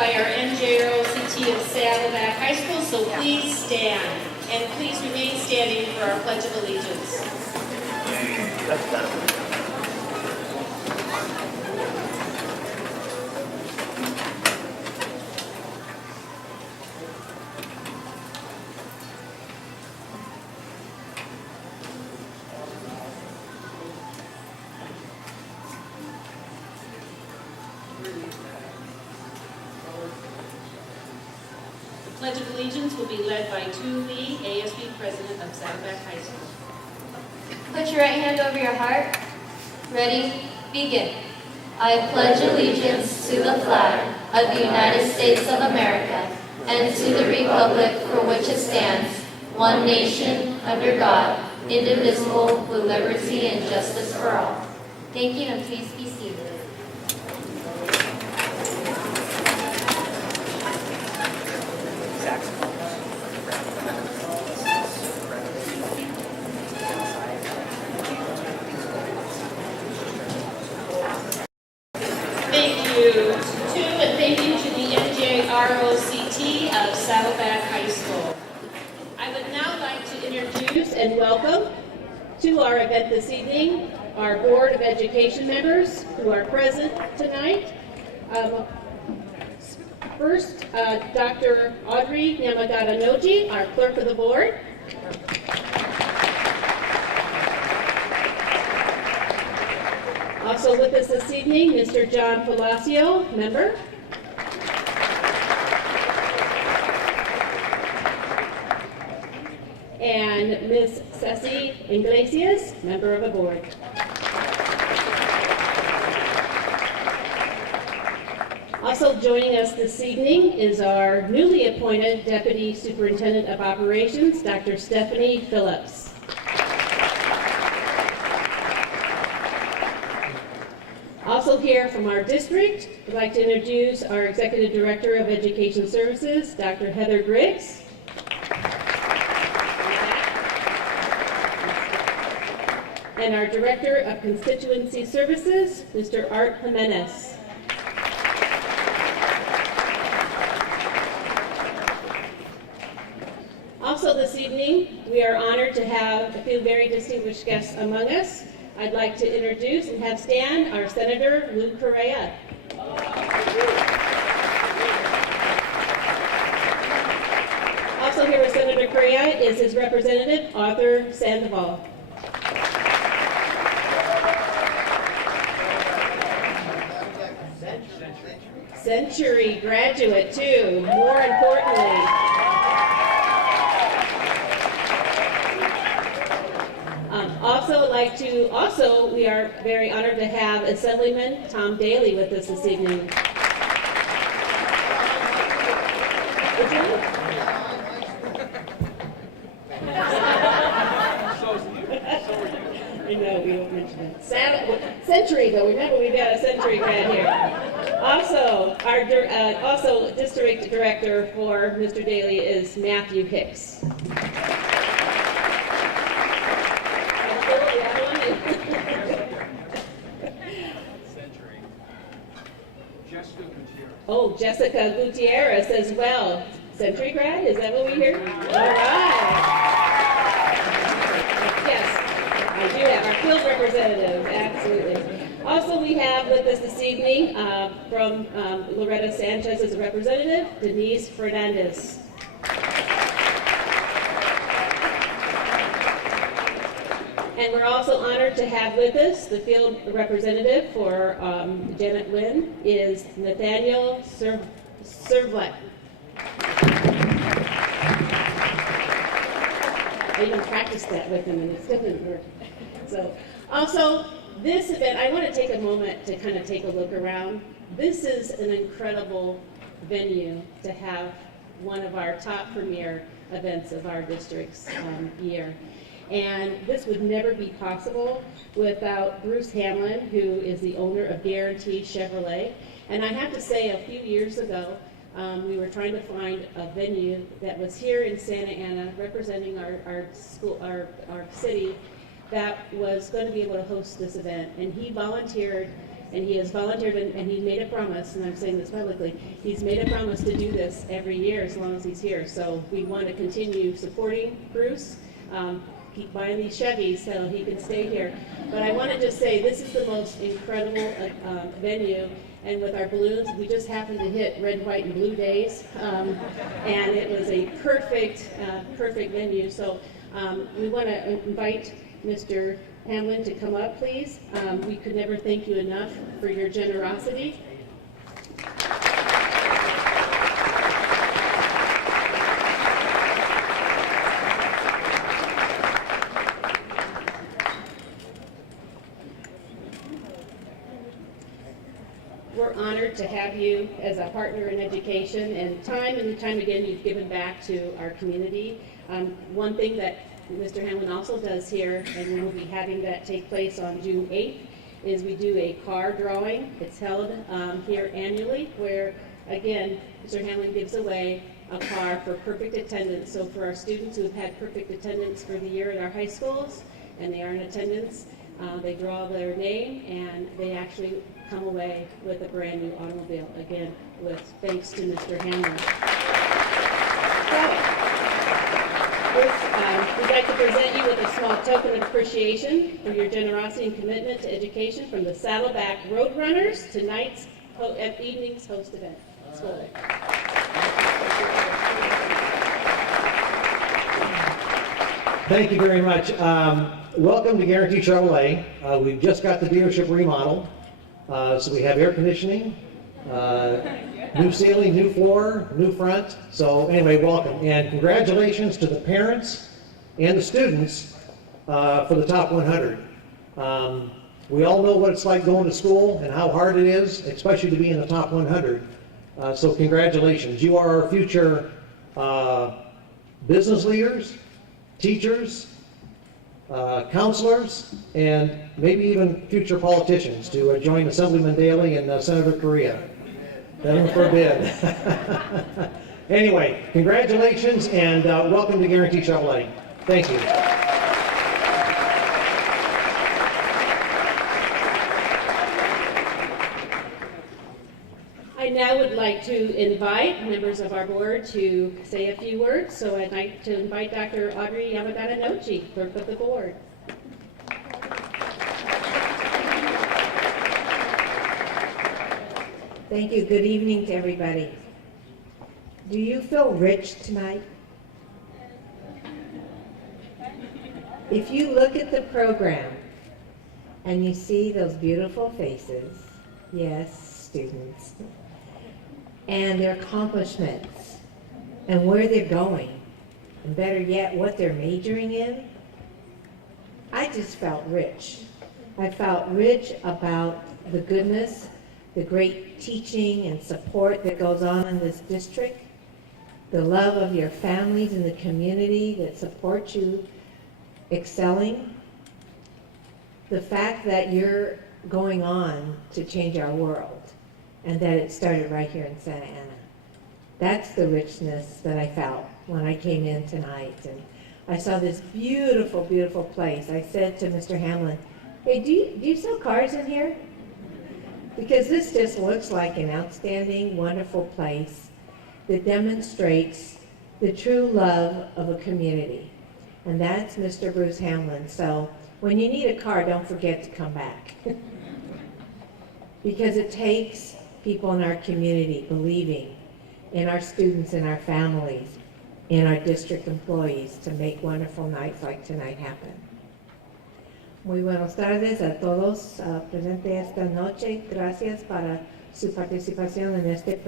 by our NJROCT of Saddleback High School, so please stand. And please remain standing for our Pledge of Allegiance. The Pledge of Allegiance will be led by Tu Lee, ASB President of Saddleback High School. Put your right hand over your heart. Ready? Begin. I pledge allegiance to the flag of the United States of America and to the republic for which it stands, one nation, under God, indivisible, with liberty and justice for all. Thank you, and please be seated. ROCT of Saddleback High School. I would now like to introduce and welcome to our event this evening our Board of Education members who are present tonight. First, Dr. Audrey Nyamagata-Noji, our Clerk of the Board. Also with us this evening, Mr. John Palacio, member. And Ms. Ceci Iglesias, member of the board. Also joining us this evening is our newly appointed Deputy Superintendent of Operations, Dr. Stephanie Phillips. Also here from our district, I'd like to introduce our Executive Director of Education Services, Dr. Heather Griggs. And our Director of Constituency Services, Mr. Art Jimenez. Also this evening, we are honored to have a few very distinguished guests among us. I'd like to introduce and have stand our Senator Lou Correa. Also here with Senator Correa is his representative, Arthur Sandoval. Century graduate too, more importantly. We are very honored to have Assemblyman Tom Daly with us this evening. I know, we won't mention that. Century, though. Remember, we've got a Century grad here. Also, our District Director for Mr. Daly is Matthew Hicks. Oh, Jessica Gutierrez as well. Century grad, is that what we hear? All right. Yes, I do have our field representative, absolutely. Also, we have with us this evening from Loretta Sanchez as a representative, Denise Fernandez. And we're also honored to have with us the field representative for Janet Lynn is Nathaniel Servlet. I even practiced that with him and it still didn't work. So, also, this event, I want to take a moment to kind of take a look around. This is an incredible venue to have one of our top premier events of our district's year. And this would never be possible without Bruce Hamlin, who is the owner of Guarantee Chevrolet. And I have to say, a few years ago, we were trying to find a venue that was here in Santa Ana, representing our school, our city, that was going to be able to host this event. And he volunteered and he has volunteered and he made a promise, and I'm saying this publicly, he's made a promise to do this every year as long as he's here. So we want to continue supporting Bruce, keep buying these Chevys so he can stay here. But I want to just say this is the most incredible venue. And with our balloons, we just happened to hit red, white, and blue days, and it was a perfect, perfect venue. So we want to invite Mr. Hamlin to come up, please. We could never thank you enough for your generosity. We're honored to have you as a partner in education, and time again, you've given back to our community. One thing that Mr. Hamlin also does here, and we will be having that take place on June 8th, is we do a car drawing. It's held here annually, where, again, Mr. Hamlin gives away a car for perfect attendance. So for our students who have had perfect attendance for the year at our high schools, and they are in attendance, they draw their name, and they actually come away with a brand new automobile, again, with thanks to Mr. Hamlin. So, we'd like to present you with a small token of appreciation for your generosity and commitment to education from the Saddleback Roadrunners, tonight's evening's host event. Let's go. Thank you very much. Welcome to Guarantee Chevrolet. We've just got the dealership remodeled. So we have air conditioning, new ceiling, new floor, new front. So anyway, welcome. And congratulations to the parents and the students for the top 100. We all know what it's like going to school and how hard it is, especially to be in the top 100. So congratulations. You are our future business leaders, teachers, counselors, and maybe even future politicians to join Assemblyman Daley and Senator Correa. Heaven forbid. Anyway, congratulations and welcome to Guarantee Chevrolet. Thank you. I now would like to invite members of our board to say a few words. So I'd like to invite Dr. Audrey Yamagata-Nochi, clerk of the board. Thank you. Good evening to everybody. Do you feel rich tonight? If you look at the program and you see those beautiful faces, yes, students, and their accomplishments and where they're going, and better yet, what they're majoring in, I just felt rich. I felt rich about the goodness, the great teaching and support that goes on in this district, the love of your families and the community that support you excelling, the fact that you're going on to change our world, and that it started right here in Santa Ana. That's the richness that I felt when I came in tonight, and I saw this beautiful, beautiful place. I said to Mr. Hamlin, hey, do you sell cars in here? Because this just looks like an outstanding, wonderful place that demonstrates the true love of a community. And that's Mr. Bruce Hamlin. So when you need a car, don't forget to come back. Because it takes people in our community believing in our students and our families, in our district employees to make wonderful nights like tonight happen. Muy buenas tardes a todos presentes esta noche. Gracias para su participación en este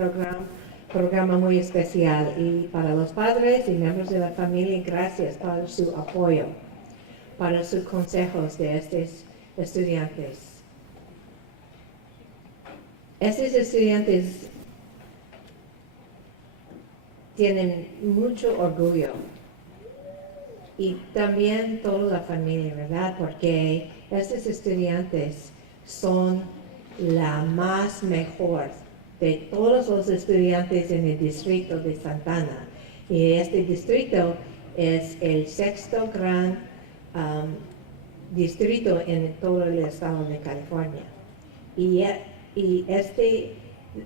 programa muy especial. Y para los padres y miembros de la familia, gracias por su apoyo, para sus consejos de estos estudiantes. Estos estudiantes tienen mucho orgullo. Y también toda la familia, ¿verdad? Porque estos estudiantes son la más mejor de todos los estudiantes en el distrito de Santana. Y este distrito es el sexto gran distrito en todo el estado de California.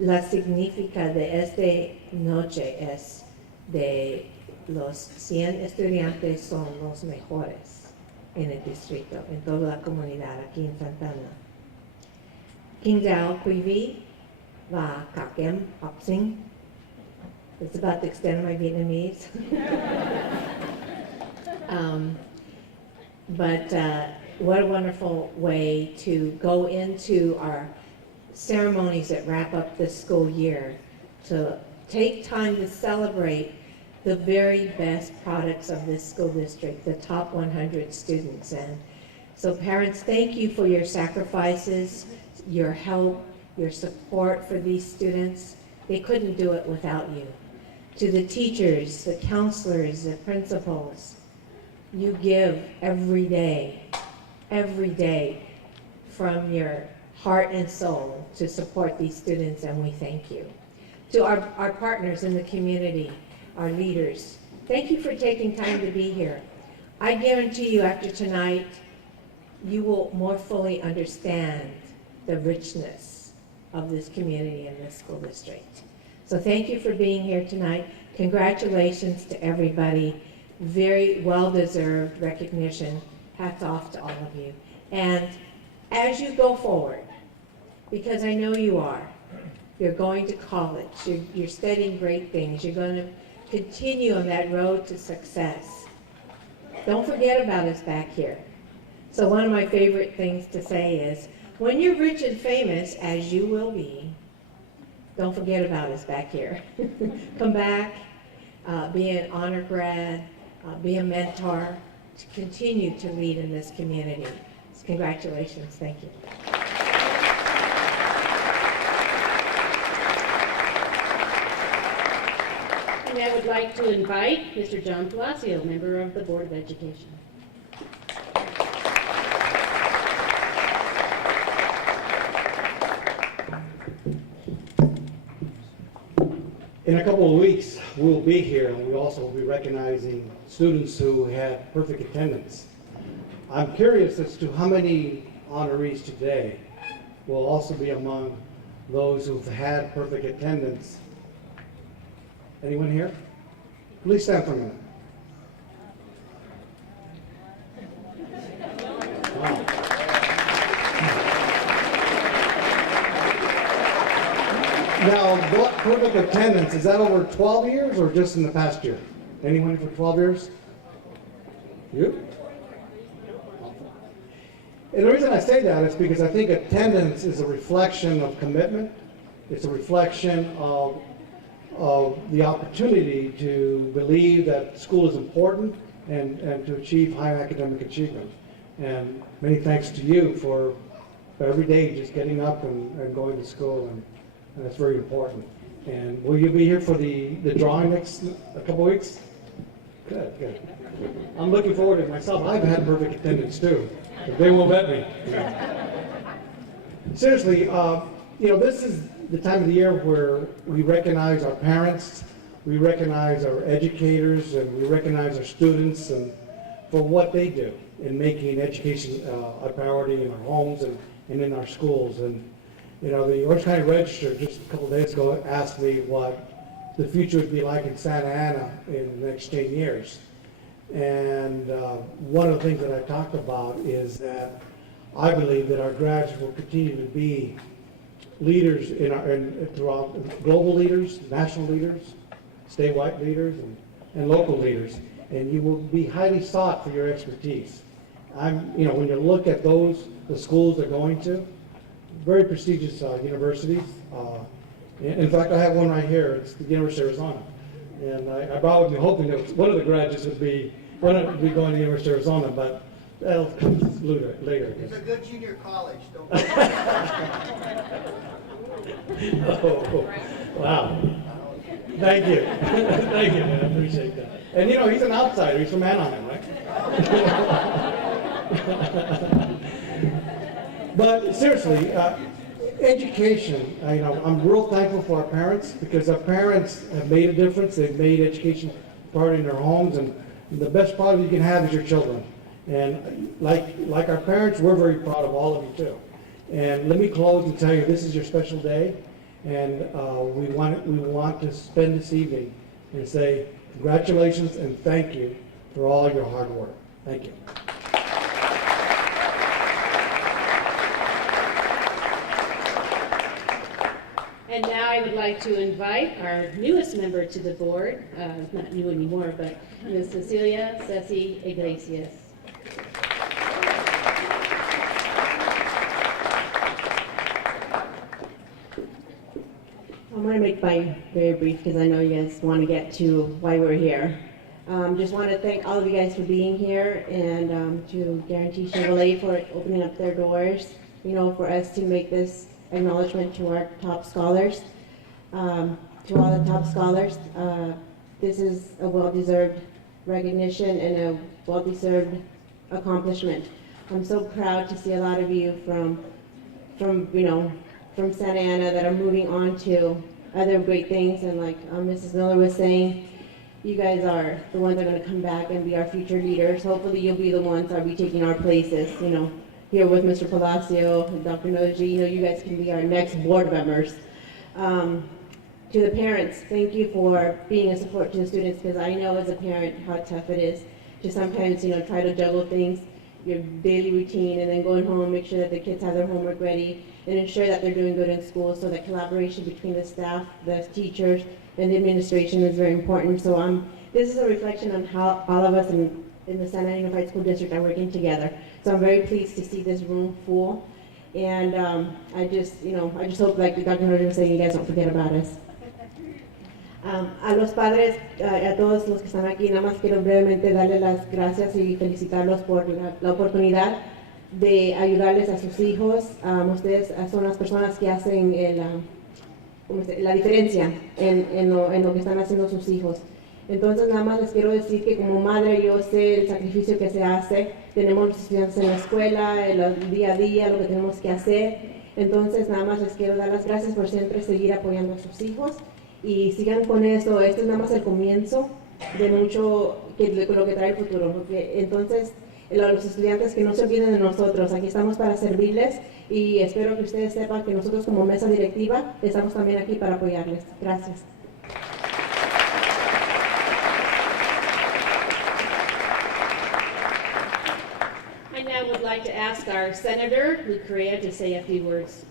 la significa de esta noche es de los 100 estudiantes son los mejores en el distrito, en toda la comunidad aquí en Santana. Kingdao Kuivi va Kakem Opsing. It's about to extend my Vietnamese. But what a wonderful way to go into our ceremonies that wrap up the school year, to take time to celebrate the very best products of this school district, the top 100 students. And so parents, thank you for your sacrifices, your help, your support for these students. They couldn't do it without you. To the teachers, the counselors, the principals, you give every day from your heart and soul to support these students, and we thank you. To our partners in the community, our leaders, thank you for taking time to be here. I guarantee you after tonight, you will more fully understand the richness of this community and this school district. So thank you for being here tonight. Congratulations to everybody. Very well-deserved recognition. Hats off to all of you. And as you go forward, because I know you are, you're going to college, you're studying great things, you're going to continue on that road to success. Don't forget about us back here. So one of my favorite things to say is, when you're rich and famous, as you will be, don't forget about us back here. Come back, be an honor grad, be a mentor, to continue to lead in this community. So congratulations, thank you. And I would like to invite Mr. John Palacio, member of the Board of Education. In a couple of weeks, we'll be here, and we also will be recognizing students who had perfect attendance. I'm curious as to how many honorees today will also be among those who've had perfect attendance. Anyone here? Please stand for a minute. Wow. Now, what perfect attendance, is that over 12 years or just in the past year? Anyone for 12 years? You? And the reason I say that is because I think attendance is a reflection of commitment. It's a reflection of the opportunity to believe that school is important and to achieve high academic achievement. And many thanks to you for every day just getting up and going to school, and that's very important. And will you be here for the drawing next a couple weeks? Good, good. I'm looking forward to it myself. I've had perfect attendance too, but they won't let me. Seriously, this is the time of the year where we recognize our parents, we recognize our educators, and we recognize our students and for what they do in making education a priority in our homes and in our schools. And the Orange County Register just a couple of days ago asked me what the future would be like in Santa Ana in the next 10 years. And one of the things that I talked about is that I believe that our graduates will continue to be leaders throughout global leaders, national leaders, statewide leaders, and local leaders. And you will be highly sought for your expertise. When you look at the schools they're going to, very prestigious universities. In fact, I have one right here. It's the University of Arizona. And I brought with me hoping that one of the graduates would be going to the University of Arizona, but that'll come later. It's a good junior college, don't Oh, wow. Thank you. Thank you, man. I appreciate that. And he's an outsider. He's from Anaheim, right? But seriously, education, I'm real thankful for our parents because our parents have made a difference. They've made education part in their homes, and the best product you can have is your children. And like our parents, we're very proud of all of you too. And let me close and tell you, this is your special day, and we want to spend this evening and say congratulations and thank you for all your hard work. Thank you. And now I would like to invite our newest member to the board, not new anymore, but Ms. Cecilia Ceci Iglesias. I'm going to make mine very brief because I know you guys want to get to why we're here. Just want to thank all of you guys for being here and to Guarantee Chevrolet for opening up their doors, you know, for us to make this acknowledgement to our top scholars. To all the top scholars, this is a well-deserved recognition and a well-deserved accomplishment. I'm so proud to see a lot of you from Santa Ana that are moving on to other great things. And like Mrs. Miller was saying, you guys are the ones that are going to come back and be our future leaders. Hopefully you'll be the ones that will be taking our places, you know, here with Mr. Palacio and Dr. Noji. You know, you guys can be our next board members. To the parents, thank you for being a support to the students, because I know as a parent how tough it is to sometimes, you know, try to juggle things, your daily routine, and then going home, make sure that the kids have their homework ready, and ensure that they're doing good in school. So the collaboration between the staff, the teachers, and the administration is very important. So this is a reflection on how all of us in the Santa Ana Unified School District are working together. So I'm very pleased to see this room full. And I just hope, like Dr. Noji was saying, you guys don't forget about us. A los padres, a todos los que están aquí, nada más quiero brevemente darles las gracias y felicitarlos por la oportunidad de ayudarles a sus hijos. Ustedes son las personas que hacen la diferencia en lo que están haciendo sus hijos. Entonces, nada más les quiero decir que como madre yo sé el sacrificio que se hace. Tenemos los estudiantes en la escuela, el día a día, lo que tenemos que hacer. Entonces, nada más les quiero dar las gracias por siempre seguir apoyando a sus hijos. Y sigan con eso. Este es nada más el comienzo de mucho lo que trae el futuro. Porque entonces, los estudiantes, que no se olviden de nosotros. Aquí estamos para servirles y espero que ustedes sepan que nosotros como mesa directiva estamos también aquí para apoyarles. Gracias. I now would like to ask our Senator, Lou Correa, to say a few words.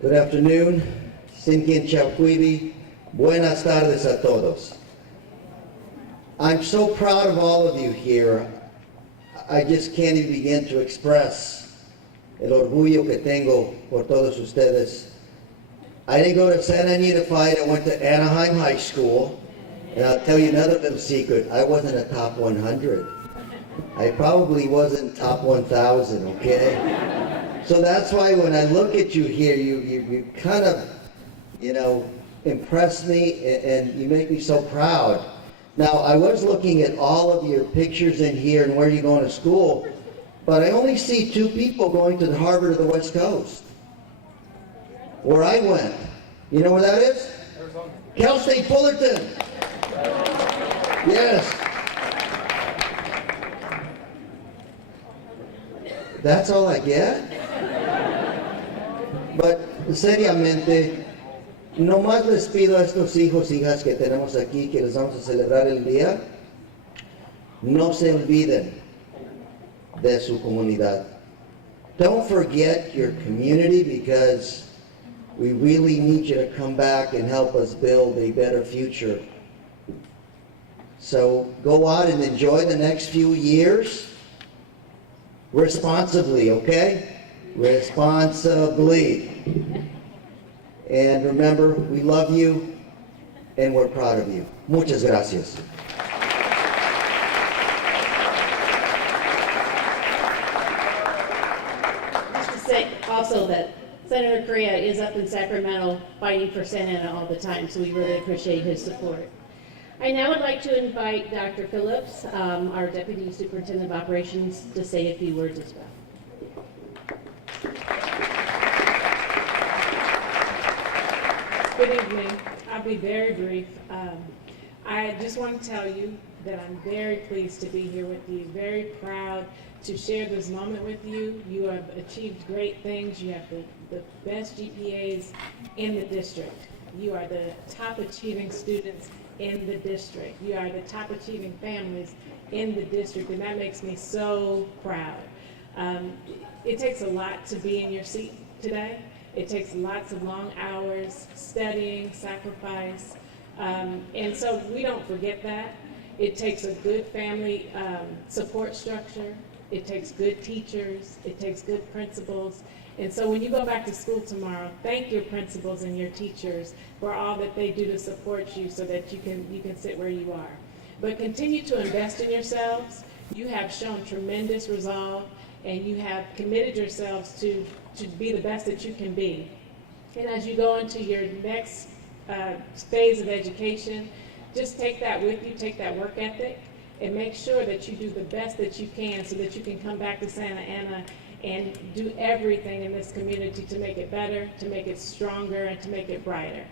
Good afternoon, Sinkin Chapquibi. Buenas tardes a todos. I'm so proud of all of you here. I just can't even begin to express el orgullo que tengo por todos ustedes. I didn't go to Santa Ana Unified. I went to Anaheim High School. And I'll tell you another little secret. I wasn't a top 100. I probably wasn't top 1,000, okay? So that's why when I look at you here, you kind of, you know, impress me and you make me so proud. Now, I was looking at all of your pictures in here and where you're going to school, but I only see two people going to the Harvard of the West Coast. Where I went. You know where that is? Arizona. Cal State Fullerton. Yes. That's all I get? But seriamente, nomás les pido a estos hijos, hijas que tenemos aquí, que les vamos a celebrar el día, no se olviden de su comunidad. Don't forget your community, because we really need you to come back and help us build a better future. So go out and enjoy the next few years responsibly, okay? Responsibly. And remember, we love you and we're proud of you. Muchas gracias. Just to say also that Senator Correa is up in Sacramento fighting for Santa Ana all the time, so we really appreciate his support. I now would like to invite Dr. Phillips, our Deputy Superintendent of Operations, to say a few words as well. Good evening. I'll be very brief. I just want to tell you that I'm very pleased to be here with you, very proud to share this moment with you. You have achieved great things. You have the best GPAs in the district. You are the top achieving students in the district. You are the top achieving families in the district, and that makes me so proud. It takes a lot to be in your seat today. It takes lots of long hours, studying, sacrifice, and so we don't forget that. It takes a good family support structure. It takes good teachers. It takes good principals. And so when you go back to school tomorrow, thank your principals and your teachers for all that they do to support you so that you can sit where you are. But continue to invest in yourselves. You have shown tremendous resolve, and you have committed yourselves to be the best that you can be. And as you go into your next phase of education, just take that with you, take that work ethic, and make sure that you do the best that you can so that you can come back to Santa Ana and do everything in this community to make it better, to make it stronger, and to make it brighter.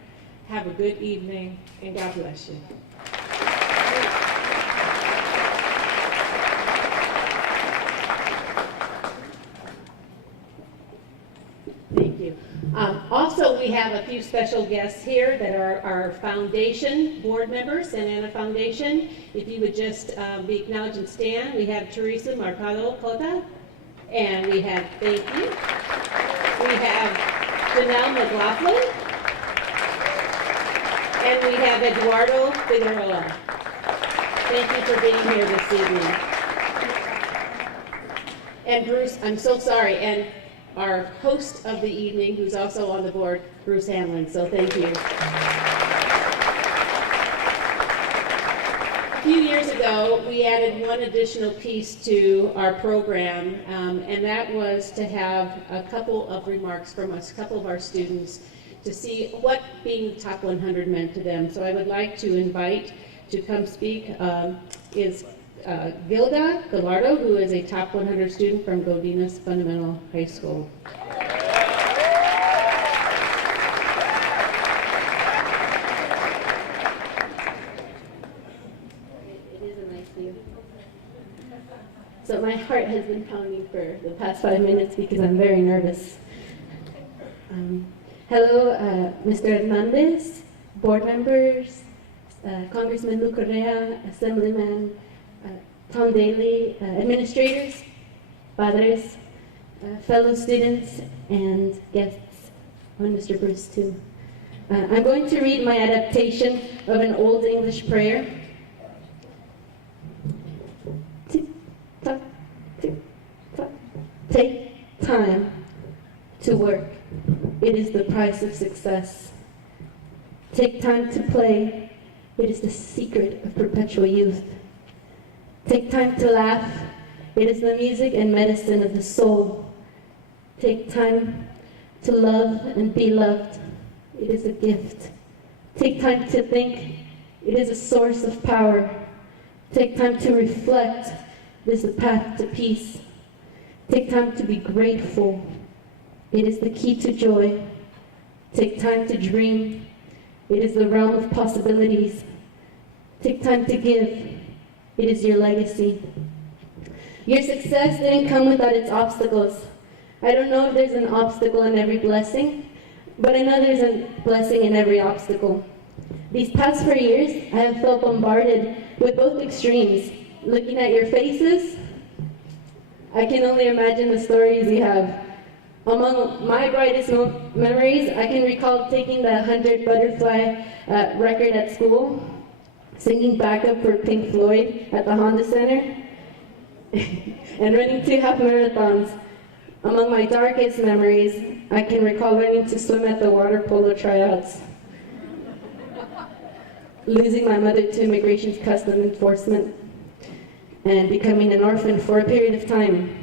Have a good evening, and God bless you. Thank you. Also, we have a few special guests here that are our foundation board members, Santa Ana Foundation. If you would just be acknowledged and stand. We have Teresa Marcado Cota, and we have, thank you. We have Janelle McLaughlin, and we have Eduardo Figueroa. Thank you for being here this evening. And Bruce, I'm so sorry, and our host of the evening, who's also on the board, Bruce Hamlin, so thank you. A few years ago, we added one additional piece to our program, and that was to have a couple of remarks from us, a couple of our students, to see what being top 100 meant to them. So I would like to invite to come speak is Gilda Gallardo, who is a top 100 student from Godinez Fundamental High School. It is a nice view. So my heart has been pounding for the past 5 minutes because I'm very nervous. Hello, Mr. Hernandez, board members, Congressman Lou Correa, Assemblyman Tom Daly, administrators, padres, fellow students, and guests, and Mr. Bruce too. I'm going to read my adaptation of an Old English prayer. Tick-tock, tick-tock. Take time to work. It is the price of success. Take time to play. It is the secret of perpetual youth. Take time to laugh. It is the music and medicine of the soul. Take time to love and be loved. It is a gift. Take time to think. It is a source of power. Take time to reflect. It is the path to peace. Take time to be grateful. It is the key to joy. Take time to dream. It is the realm of possibilities. Take time to give. It is your legacy. Your success didn't come without its obstacles. I don't know if there's an obstacle in every blessing, but I know there's a blessing in every obstacle. These past 4 years, I have felt bombarded with both extremes. Looking at your faces, I can only imagine the stories you have. Among my brightest memories, I can recall taking the 100 Butterfly record at school, singing backup for Pink Floyd at the Honda Center, and running 2 half marathons. Among my darkest memories, I can recall learning to swim at the water polo tryouts, losing my mother to immigration customs enforcement, and becoming an orphan for a period of time.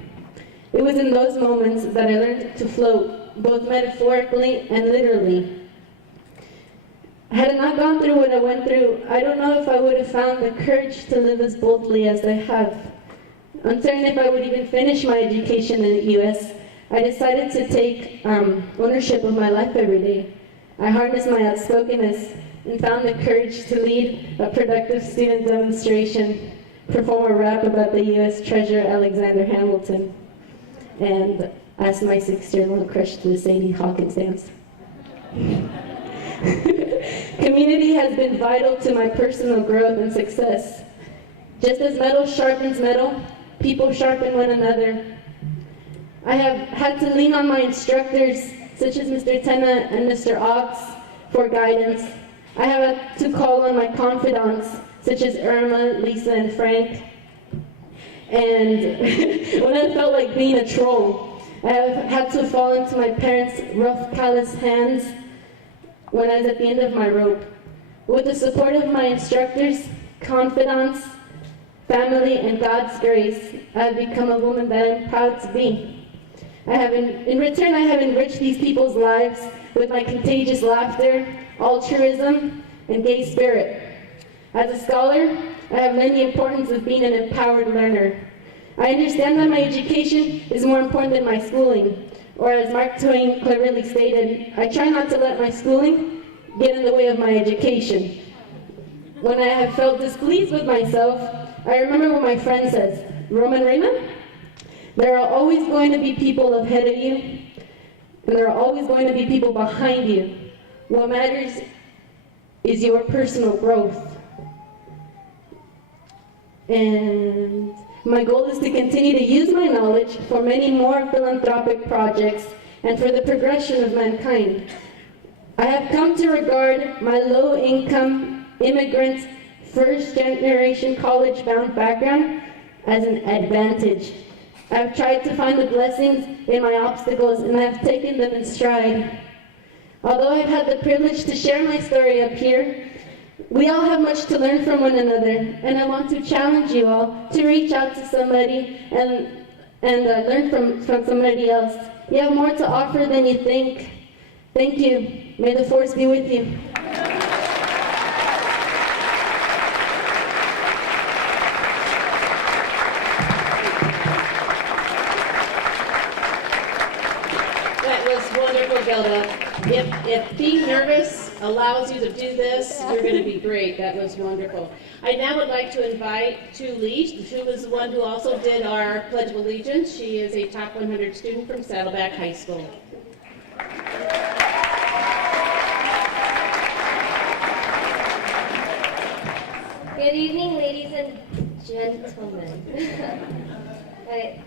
It was in those moments that I learned to float, both metaphorically and literally. Had I not gone through what I went through, I don't know if I would have found the courage to live as boldly as I have. Uncertain if I would even finish my education in the U.S., I decided to take ownership of my life every day. I harnessed my outspokenness and found the courage to lead a productive student demonstration, perform a rap about the U.S. Treasurer Alexander Hamilton, and ask my 6-year-old crush to the Sadie Hawkins dance. Community has been vital to my personal growth and success. Just as metal sharpens metal, people sharpen one another. I have had to lean on my instructors, such as Mr. Tenna and Mr. Ox, for guidance. I have had to call on my confidants, such as Irma, Lisa, and Frank. And when I felt like being a troll, I have had to fall into my parents' rough, callous hands when I was at the end of my rope. With the support of my instructors, confidants, family, and God's grace, I have become a woman that I'm proud to be. In return, I have enriched these people's lives with my contagious laughter, altruism, and gay spirit. As a scholar, I have learned the importance of being an empowered learner. I understand that my education is more important than my schooling, or as Mark Twain cleverly stated, I try not to let my schooling get in the way of my education. When I have felt displeased with myself, I remember what my friend says, Roman Raymond, there are always going to be people ahead of you, and there are always going to be people behind you. What matters is your personal growth. And my goal is to continue to use my knowledge for many more philanthropic projects and for the progression of mankind. I have come to regard my low-income immigrant, first-generation college-bound background as an advantage. I've tried to find the blessings in my obstacles, and I've taken them in stride. Although I've had the privilege to share my story up here, we all have much to learn from one another, and I want to challenge you all to reach out to somebody and learn from somebody else. You have more to offer than you think. Thank you. May the force be with you. That was wonderful, Gilda. If being nervous allows you to do this, you're going to be great. That was wonderful. I now would like to invite Tu Lee, who was the one who also did our Pledge of Allegiance. She is a top 100 student from Saddleback High School. Good evening, ladies and gentlemen. Right.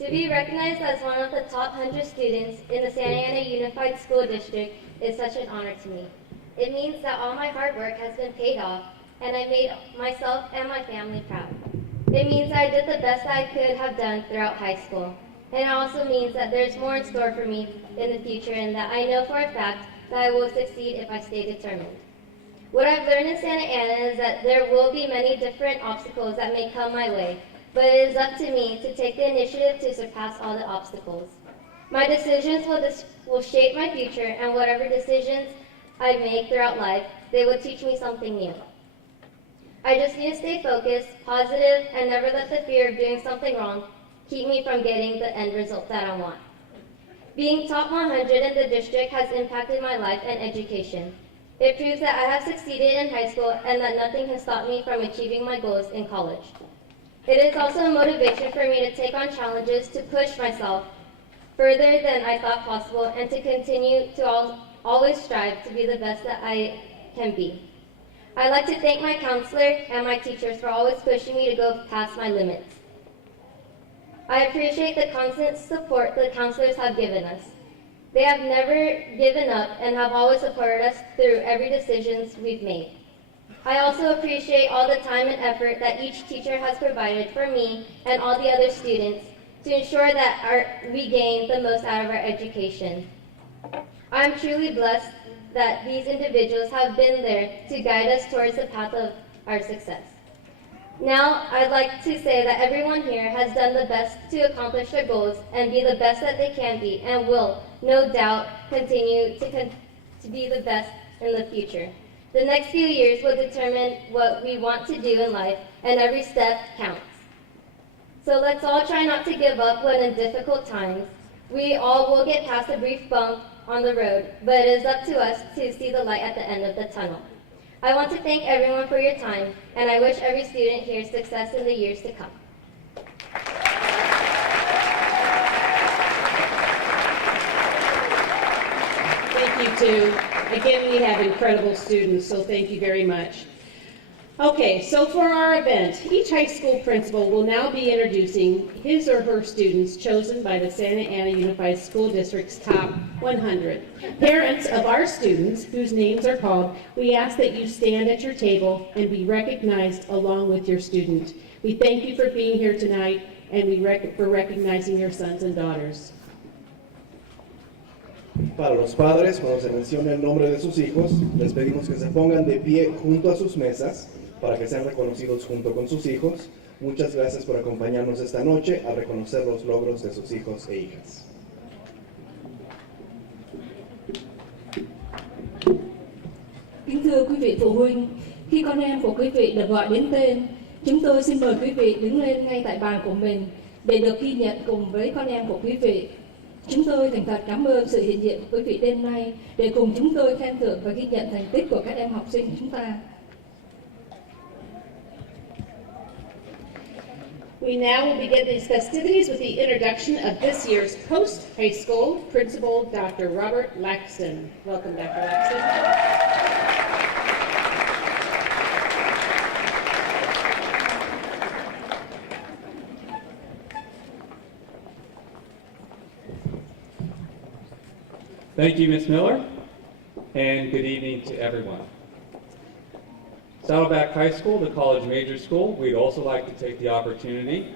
To be recognized as one of the top 100 students in the Santa Ana Unified School District is such an honor to me. It means that all my hard work has been paid off, and I made myself and my family proud. It means I did the best I could have done throughout high school. And it also means that there's more in store for me in the future, and that I know for a fact that I will succeed if I stay determined. What I've learned in Santa Ana is that there will be many different obstacles that may come my way, but it is up to me to take the initiative to surpass all the obstacles. My decisions will shape my future, and whatever decisions I make throughout life, they will teach me something new. I just need to stay focused, positive, and never let the fear of doing something wrong keep me from getting the end result that I want. Being top 100 in the district has impacted my life and education. It proves that I have succeeded in high school and that nothing has stopped me from achieving my goals in college. It is also a motivation for me to take on challenges to push myself further than I thought possible and to continue to always strive to be the best that I can be. I'd like to thank my counselor and my teachers for always pushing me to go past my limits. I appreciate the constant support the counselors have given us. They have never given up and have always supported us through every decision we've made. I also appreciate all the time and effort that each teacher has provided for me and all the other students to ensure that we gain the most out of our education. I'm truly blessed that these individuals have been there to guide us towards the path of our success. Now, I'd like to say that everyone here has done the best to accomplish their goals and be the best that they can be and will, no doubt, continue to be the best in the future. The next few years will determine what we want to do in life, and every step counts. So let's all try not to give up when in difficult times. We all will get past a brief bump on the road, but it is up to us to see the light at the end of the tunnel. I want to thank everyone for your time, and I wish every student here success in the years to come. Thank you, too. Again, we have incredible students, so thank you very much. Okay, so for our event, each high school principal will now be introducing his or her students chosen by the Santa Ana Unified School District's top 100. Parents of our students whose names are called, we ask that you stand at your table and be recognized along with your student. We thank you for being here tonight and for recognizing your sons and daughters. Para los padres, cuando se mencione el nombre de sus hijos, les pedimos que se pongan de pie junto a sus mesas para que sean reconocidos junto con sus hijos. Muchas gracias por acompañarnos esta noche a reconocer los logros de sus hijos e hijas. Kính thưa quý vị phụ huynh, khi con em của quý vị được gọi đến tên, chúng tôi xin mời quý vị đứng lên ngay tại bàn của mình để được ghi nhận cùng với con em của quý vị. Chúng tôi thành thật cảm ơn sự hiện diện của quý vị đêm nay để cùng chúng tôi khen thưởng và ghi nhận thành tích của các em học sinh chúng ta. We now will begin these festivities with the introduction of this year's post-high school principal, Dr. Robert Laxton. Welcome, Dr. Laxton. Thank you, Ms. Miller, and good evening to everyone. Saddleback High School, the college major school, we'd also like to take the opportunity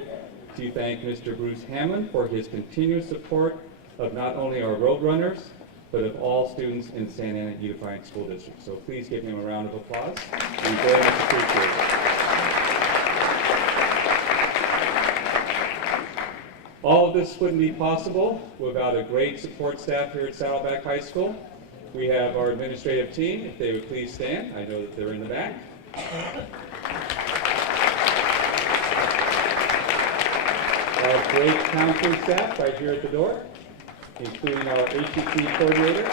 to thank Mr. Bruce Hamlin for his continuous support of not only our Roadrunners, but of all students in Santa Ana Unified School District. So please give him a round of applause. We very much appreciate it. All of this wouldn't be possible without a great support staff here at Saddleback High School. We have our administrative team, if they would please stand. I know that they're in the back. Our great counseling staff right here at the door, including our HCC coordinator.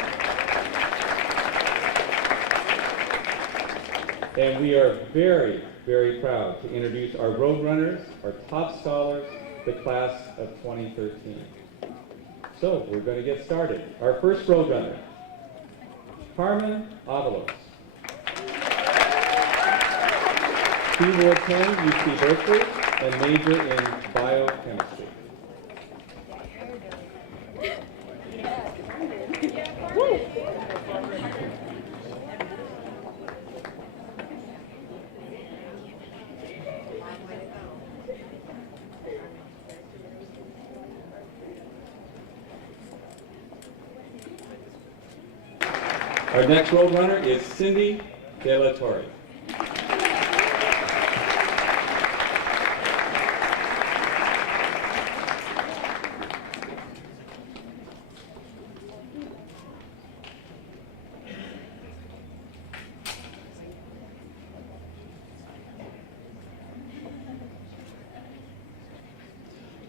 And we are very, very proud to introduce our Roadrunners, our top scholars, the class of 2013. So we're going to get started. Our first Roadrunner, Carmen Avalos. She will attend UC Berkeley and major in biochemistry. Our next Roadrunner is Cindy De La Torre.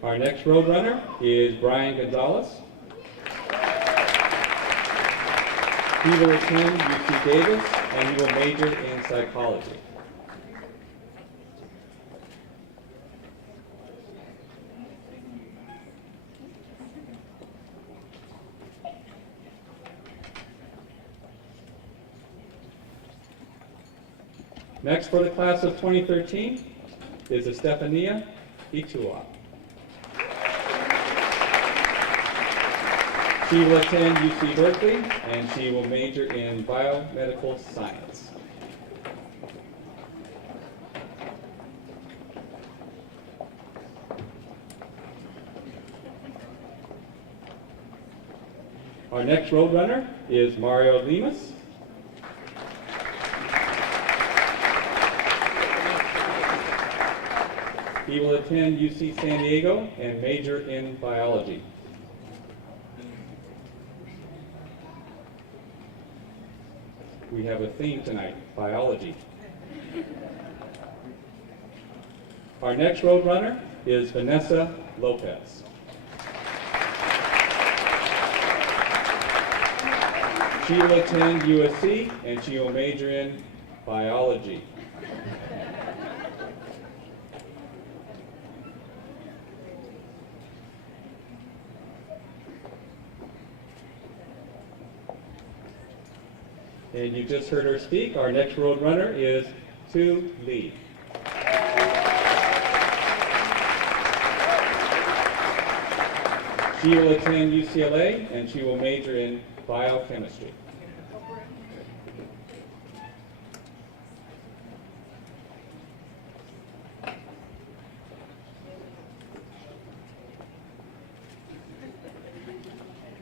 Our next Roadrunner is Brian Gonzalez. He will attend UC Davis and he will major in psychology. Next for the class of 2013 is Estefania Itua. She will attend UC Berkeley, and she will major in biomedical science. Our next Roadrunner is Mario Lemus. He will attend UC San Diego and major in biology. We have a theme tonight, biology. Our next Roadrunner is Vanessa Lopez. She will attend USC, and she will major in biology. And you just heard her speak. Our next road runner is Tu Lee. She will attend UCLA, and she will major in biochemistry.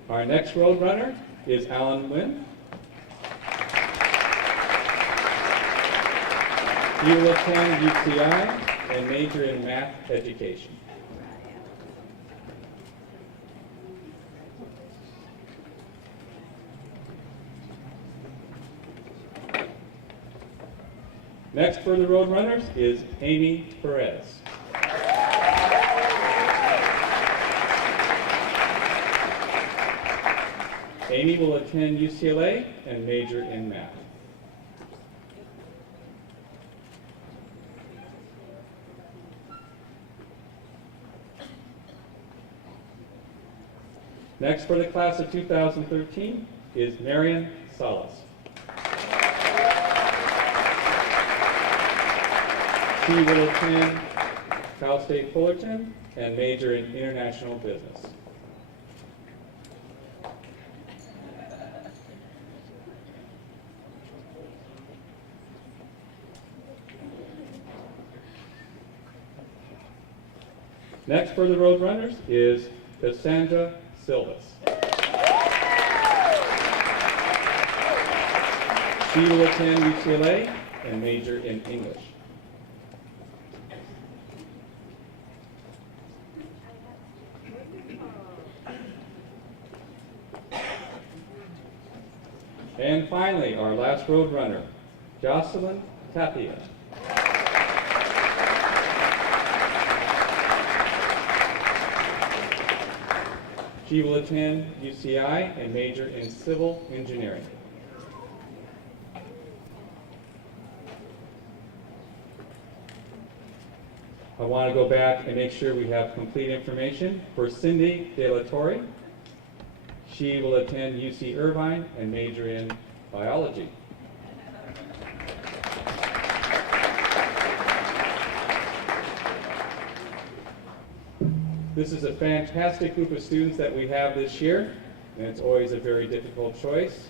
Our next road runner is Alan Nguyen. He will attend UCI and major in math education. Next for the road runners is Amy Perez. Amy will attend UCLA and major in math. Next for the class of 2013 is Marian Salas. She will attend Cal State Fullerton and major in international business. Next for the road runners is Cassandra Silvas. She will attend UCLA and major in English. And finally, our last road runner, Jocelyn Tapia. She will attend UCI and major in civil engineering. I want to go back and make sure we have complete information for Cindy De La Torre. She will attend UC Irvine and major in biology. This is a fantastic group of students that we have this year, and it's always a very difficult choice.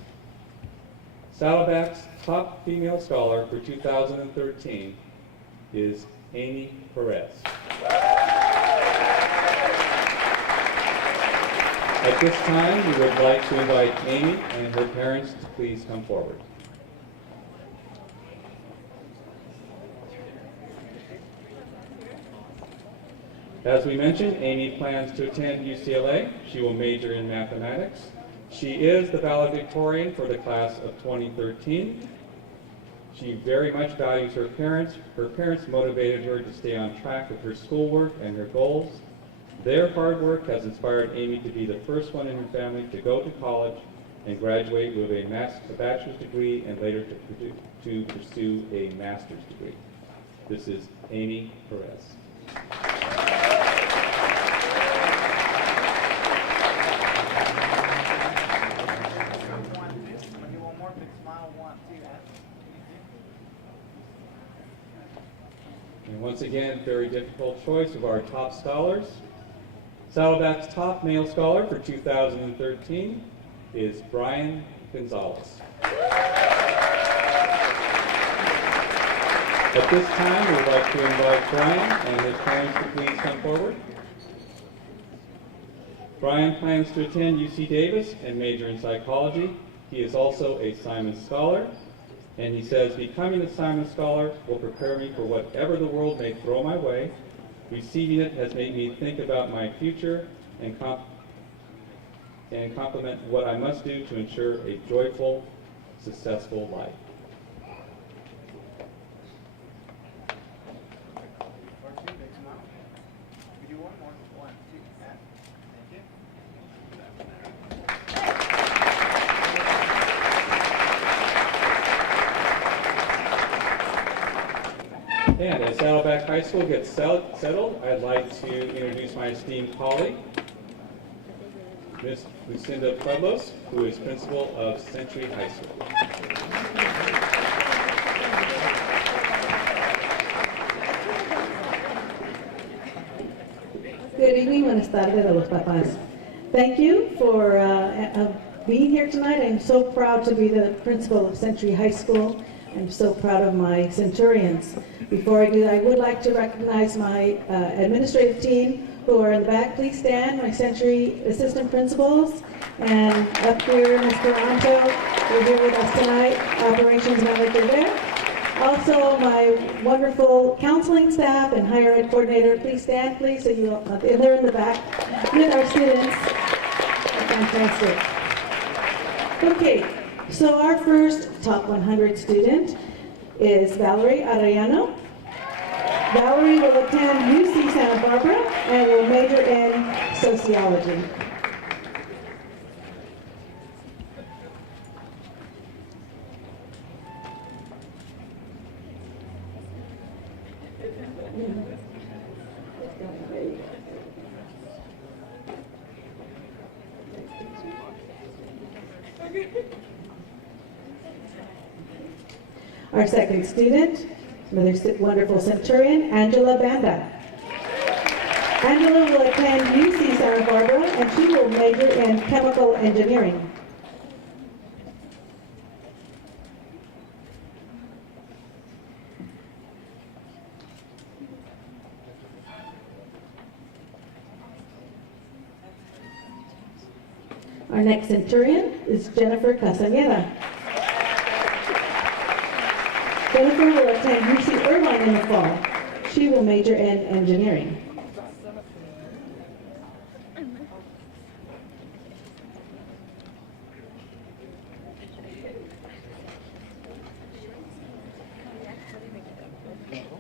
Saddleback's top female scholar for 2013 is Amy Perez. At this time, we would like to invite Amy and her parents to please come forward. As we mentioned, Amy plans to attend UCLA. She will major in mathematics. She is the valedictorian for the class of 2013. She very much values her parents. Her parents motivated her to stay on track with her schoolwork and her goals. Their hard work has inspired Amy to be the first one in her family to go to college and graduate with a bachelor's degree and later to pursue a master's degree. This is Amy Perez. And once again, very difficult choice of our top scholars. Saddleback's top male scholar for 2013 is Brian Gonzalez. At this time, we would like to invite Brian and his parents to please come forward. Brian plans to attend UC Davis and major in psychology. He is also a Simon Scholar, and he says, becoming a Simon Scholar will prepare me for whatever the world may throw my way. Receiving it has made me think about my future and complement what I must do to ensure a joyful, successful life. And as Saddleback High School gets settled, I'd like to introduce my esteemed colleague, Ms. Lucinda Pueblos, who is principal of Century High School. Good evening, buenas tardes a los papás. Thank you for being here tonight. I'm so proud to be the principal of Century High School. I'm so proud of my Centurions. Before I do that, I would like to recognize my administrative team who are in the back. Please stand, my Century assistant principals. And up here, Mr. Anto, you're here with us tonight, operations manager there. Also, my wonderful counseling staff and higher ed coordinator, please stand, please, so you, they're in the back with our students. Fantastic. Okay, so our first top 100 student is Valerie Arellano. Valerie will attend UC Santa Barbara and will major in sociology. Our second student, another wonderful Centurion, Angela Banda. Angela will attend UC Santa Barbara and she will major in chemical engineering. Our next Centurion is Jennifer Castañeda. Jennifer will attend UC Irvine in the fall. She will major in engineering.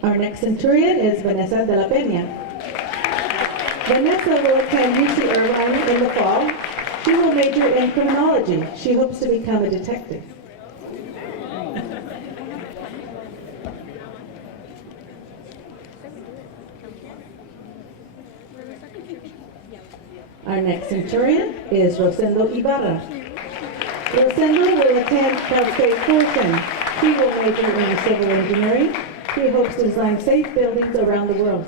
Our next Centurion is Vanessa de la Peña. Vanessa will attend UC Irvine in the fall. She will major in criminology. She hopes to become a detective. Our next Centurion is Rosendo Ibarra. Rosendo will attend Cal State Fulton. She will major in civil engineering. She hopes to design safe buildings around the world.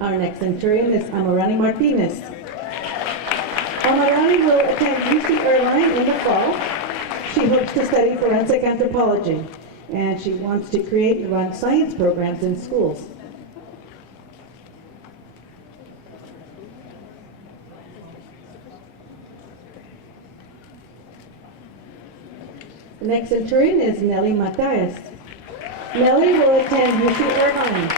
Our next Centurion is Amarani Martinez. Amarani will attend UC Irvine in the fall. She hopes to study forensic anthropology, and she wants to create and run science programs in schools. The next Centurion is Nellie Matias. Nellie will attend UC Irvine.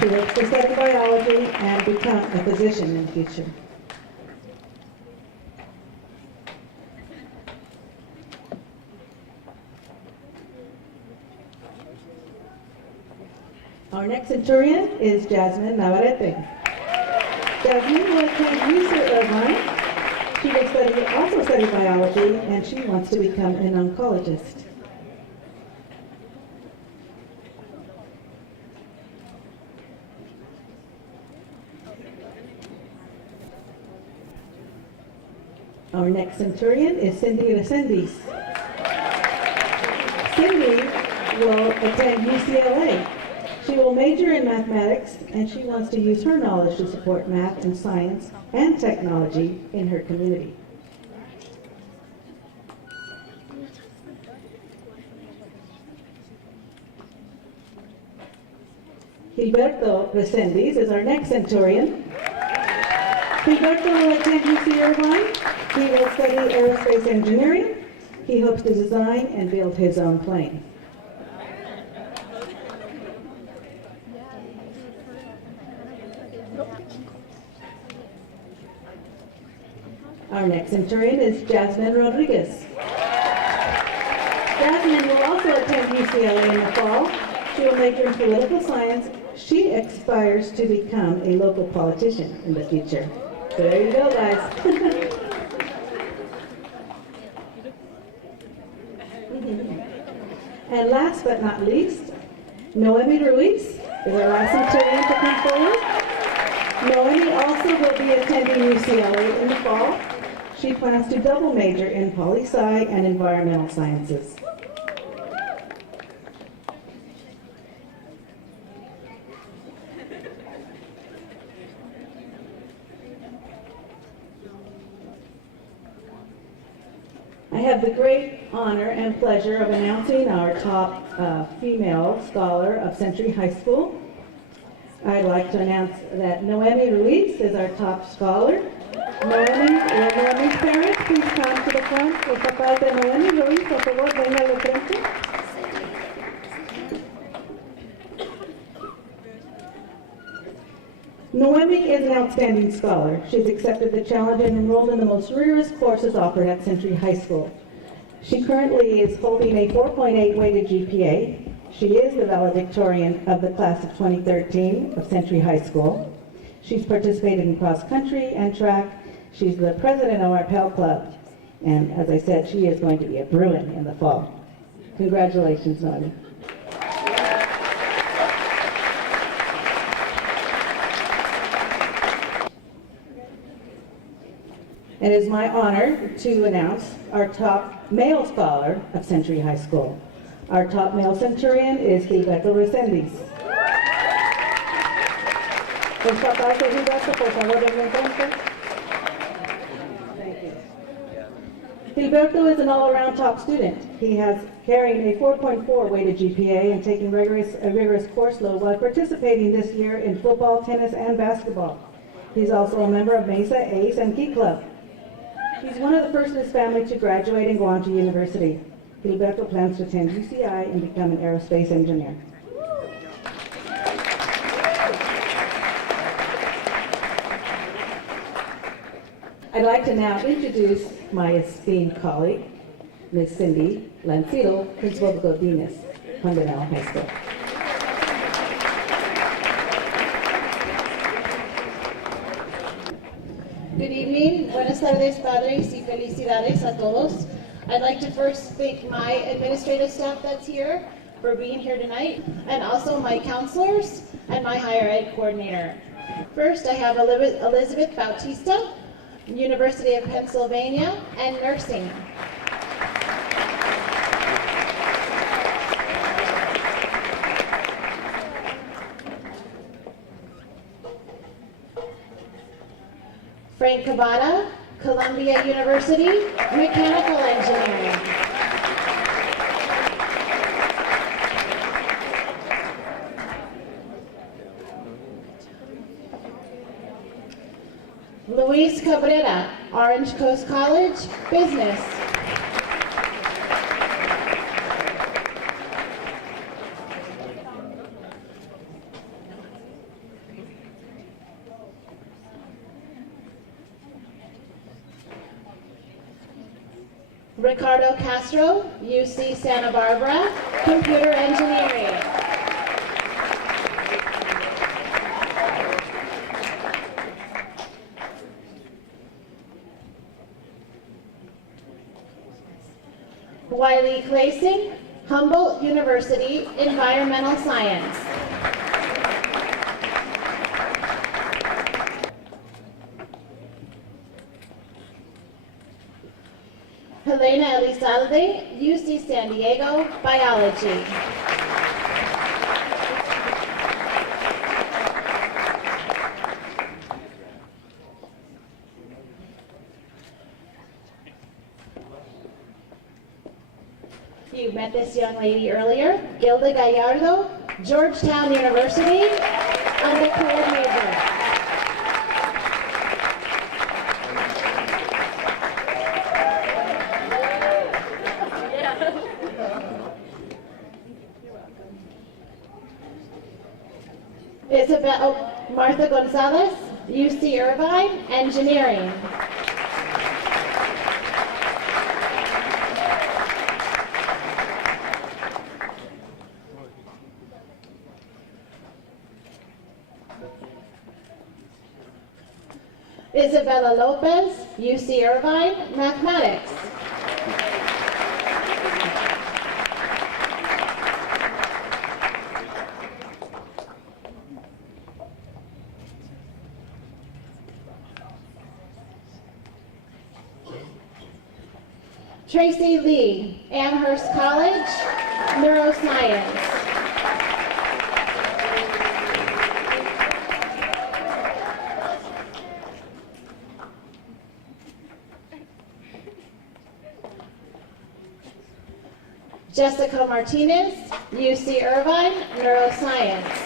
She hopes to study biology and become a physician in the future. Our next Centurion is Jasmine Navarrete. Jasmine will attend UC Irvine. She will also study biology, and she wants to become an oncologist. Our next Centurion is Cindy Resendiz. Cindy will attend UCLA. She will major in mathematics, and she wants to use her knowledge to support math and science and technology in her community. Gilberto Resendiz is our next Centurion. Gilberto will attend UC Irvine. He will study aerospace engineering. He hopes to design and build his own plane. Our next Centurion is Jasmine Rodriguez. Jasmine will also attend UCLA in the fall. She will major in political science. She aspires to become a local politician in the future. So there you go, guys. And last but not least, Noemi Ruiz is our last centurion to come forward. Noemi also will be attending UCLA in the fall. She plans to double major in poli-sci and environmental sciences. I have the great honor and pleasure of announcing our top female scholar of Century High School. I'd like to announce that Noemi Ruiz is our top scholar. Noemi's parents, please come to the front. Los papás de Noemi Ruiz, por favor, vengan al frente. Noemi is an outstanding scholar. She's accepted the challenge and enrolled in the most rigorous courses offered at Century High School. She currently is holding a 4.8 weighted GPA. She is the valedictorian of the class of 2013 of Century High School. She's participated in cross country and track. She's the president of our Pell Club. And as I said, she is going to be a Bruin in the fall. Congratulations, Noemi. It is my honor to announce our top male scholar of Century High School. Our top male centurion is Gilberto Resendiz. Los papás de Gilberto, por favor, vengan frente. Thank you. Gilberto is an all-around top student. He has carrying a 4.4 weighted GPA and taking a rigorous course load while participating this year in football, tennis, and basketball. He's also a member of Mesa, Ace, and Key Club. He's one of the first in his family to graduate and go on to university. Gilberto plans to attend UCI and become an aerospace engineer. I'd like to now introduce my esteemed colleague, Ms. Cindy Lancito, Principal of Godinez, Condonel High School. Good evening, buenas tardes, padres, y felicidades a todos. I'd like to first thank my administrative staff that's here for being here tonight, and also my counselors and my higher ed coordinator. First, I have Elizabeth Bautista, University of Pennsylvania, and nursing. Frank Cabana, Columbia University, mechanical engineering. Luis Cabrera, Orange Coast College, business. Ricardo Castro, UC Santa Barbara, computer engineering. Wiley Clayson, Humboldt University, environmental science. Helena Elizalde, UC San Diego, biology. You met this young lady earlier, Gilda Gallardo, Georgetown University, undeclared major. Martha Gonzalez, UC Irvine, engineering. Isabella Lopez, UC Irvine, Mathematics. Tracy Lee, Amherst College, Neuroscience. Jessica Martinez, UC Irvine, Neuroscience.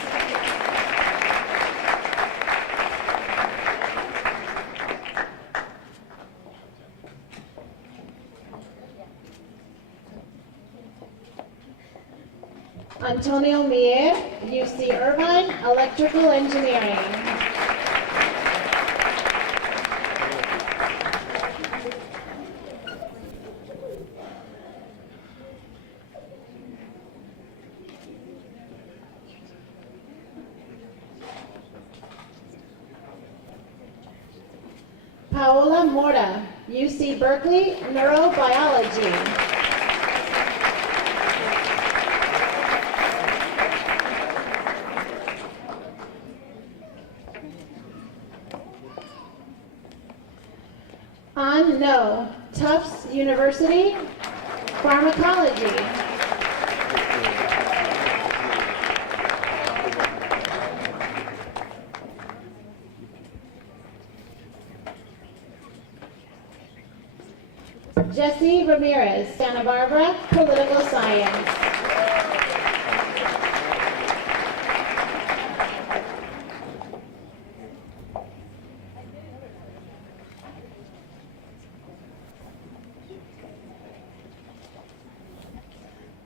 Antonio Mier, UC Irvine, Electrical Engineering. Paola Mora, UC Berkeley, Neurobiology. An No, Tufts University, Pharmacology. Jesse Ramirez, Santa Barbara, Political Science.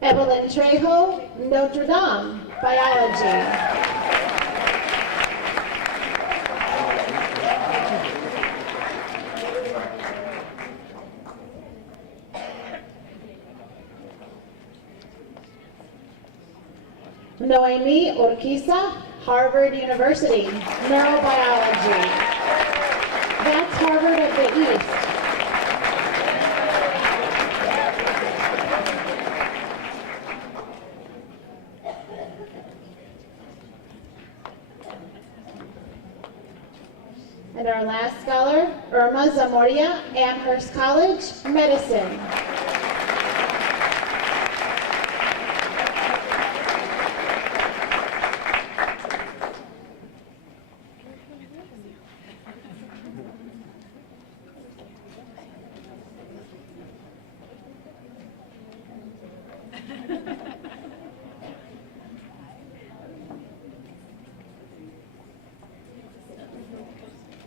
Evelyn Trejo, Notre Dame, Biology. Noemi Urquiza, Harvard University, Neurobiology. That's Harvard of the East. And our last scholar, Irma Zamoria, Amherst College, Medicine.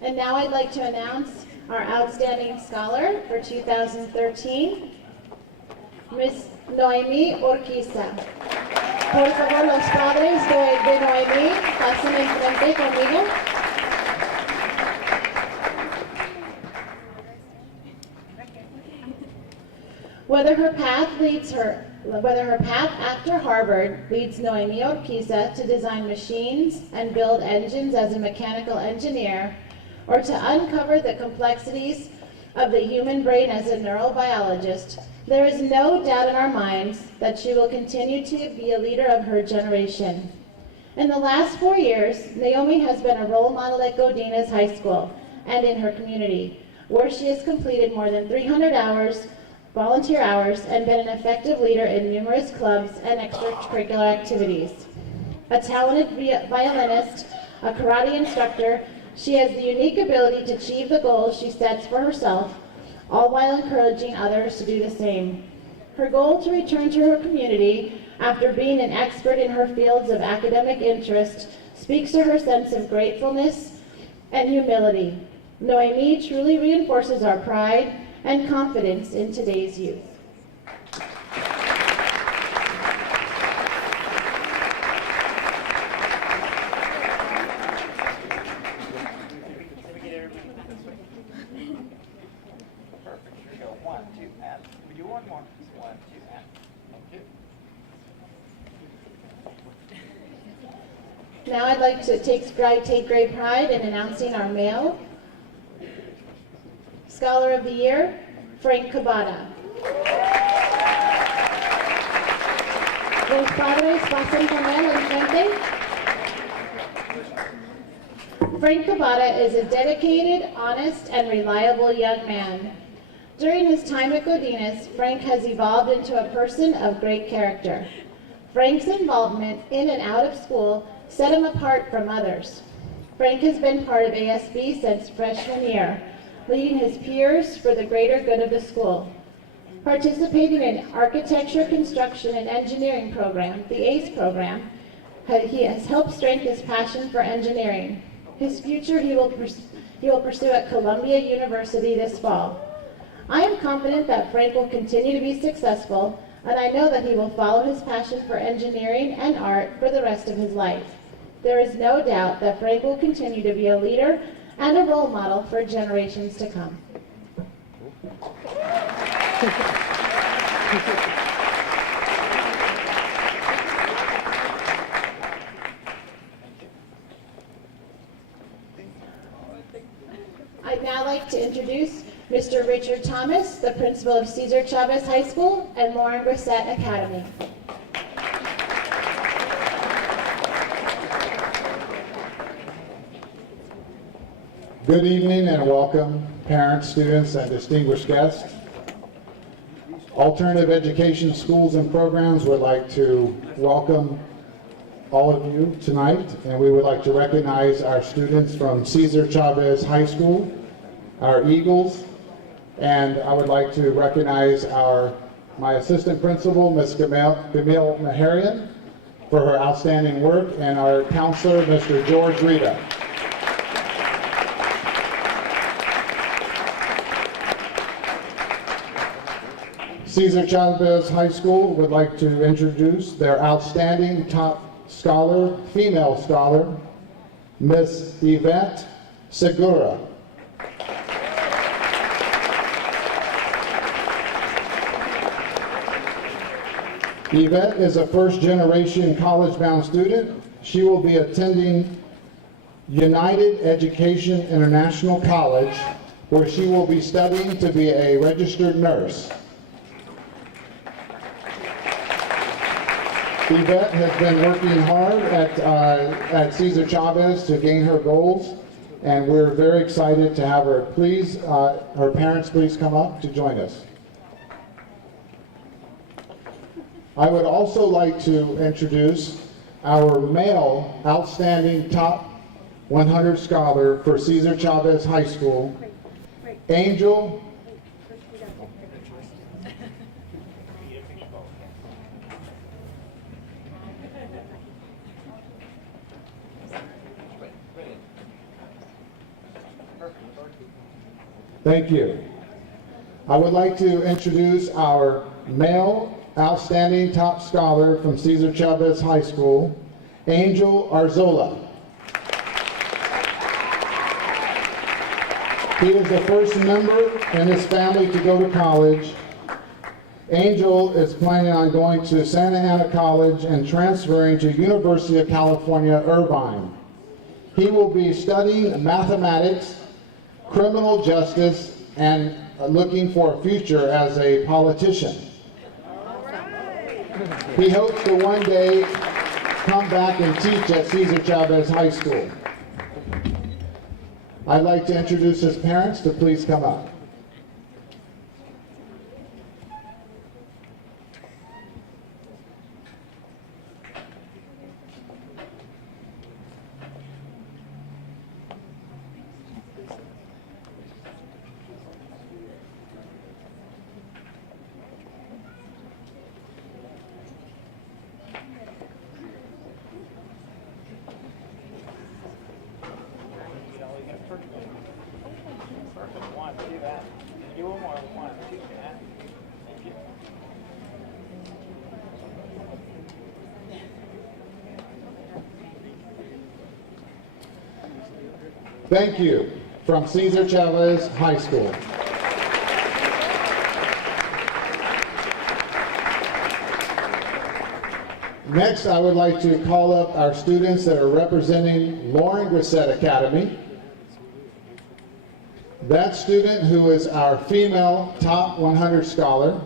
And now I'd like to announce our outstanding scholar for 2013, Ms. Noemi Urquiza. Por favor, los padres de Noemi, pasen enfrente conmigo. Whether her path after Harvard leads Noemi Urquiza to design machines and build engines as a mechanical engineer, or to uncover the complexities of the human brain as a neurobiologist, there is no doubt in our minds that she will continue to be a leader of her generation. In the last 4 years, Naomi has been a role model at Godinez High School and in her community, where she has completed more than 300 volunteer hours, and been an effective leader in numerous clubs and extracurricular activities. A talented violinist, a karate instructor, she has the unique ability to achieve the goals she sets for herself, all while encouraging others to do the same. Her goal to return to her community after being an expert in her fields of academic interest speaks to her sense of gratefulness and humility. Noemi truly reinforces our pride and confidence in today's youth. Now I'd like to take great pride in announcing our male Scholar of the Year, Frank Cabada. Los padres pasen con él enfrente. Frank Cabada is a dedicated, honest, and reliable young man. During his time at Godinez, Frank has evolved into a person of great character. Frank's involvement in and out of school set him apart from others. Frank has been part of ASB since freshman year, leading his peers for the greater good of the school. Participating in Architecture, Construction, and Engineering program, the ACE program, he has helped strengthen his passion for engineering. His future he will pursue at Columbia University this fall. I am confident that Frank will continue to be successful, and I know that he will follow his passion for engineering and art for the rest of his life. There is no doubt that Frank will continue to be a leader and a role model for generations to come. I'd now like to introduce Mr. Richard Thomas, the principal of Cesar Chavez High School and Lauren Grissett Academy. Good evening and welcome, parents, students, and distinguished guests. Alternative Education Schools and Programs would like to welcome all of you tonight, and we would like to recognize our students from Cesar Chavez High School, our Eagles, and I would like to recognize my assistant principal, Ms. Camille Maharian, for her outstanding work, and our counselor, Mr. George Rita. Cesar Chavez High School would like to introduce their outstanding top scholar, female scholar, Miss Yvette Segura. Yvette is a first-generation college-bound student. She will be attending United Education International College, where she will be studying to be a registered nurse. Yvette has been working hard at Cesar Chavez to gain her goals, and we're very excited to have her. Please, her parents, please come up to join us. I would also like to introduce our male outstanding top 100 scholar for Cesar Chavez High School, Angel. Thank you. I would like to introduce our male outstanding top scholar from Cesar Chavez High School, Angel Arzola. He is the first member in his family to go to college. Angel is planning on going to Santa Ana College and transferring to University of California, Irvine. He will be studying mathematics, criminal justice, and looking for a future as a politician. He hopes to one day come back and teach at Cesar Chavez High School. I'd like to introduce his parents to please come up. Thank you, from Cesar Chavez High School. Next, I would like to call up our students that are representing Lauren Grissett Academy. That student who is our female top 100 scholar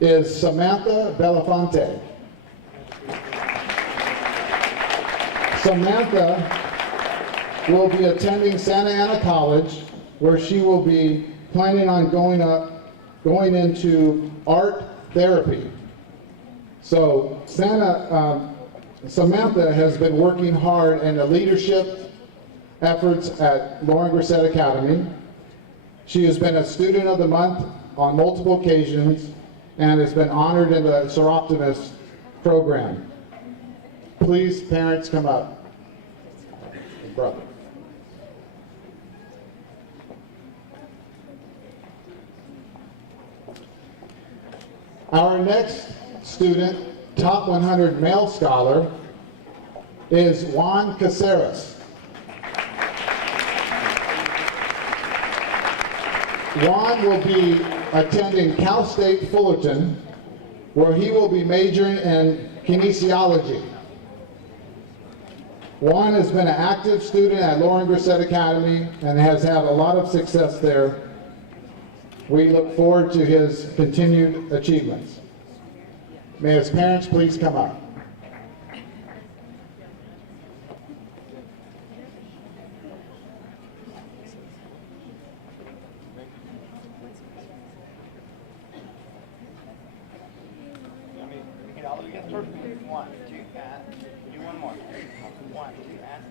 is Samantha Belafonte. Samantha will be attending Santa Ana College, where she will be planning on going into art therapy. So Samantha has been working hard in the leadership efforts at Lauren Grissett Academy. She has been a student of the month on multiple occasions and has been honored in the Seroptimus program. Please, parents, come up. Brother. Our next student, top 100 male scholar, is Juan Caceres. Juan will be attending Cal State Fullerton, where he will be majoring in kinesiology. Juan has been an active student at Lauren Grissett Academy and has had a lot of success there. We look forward to his continued achievements. May his parents please come up. One, two, and do one more. One, two, and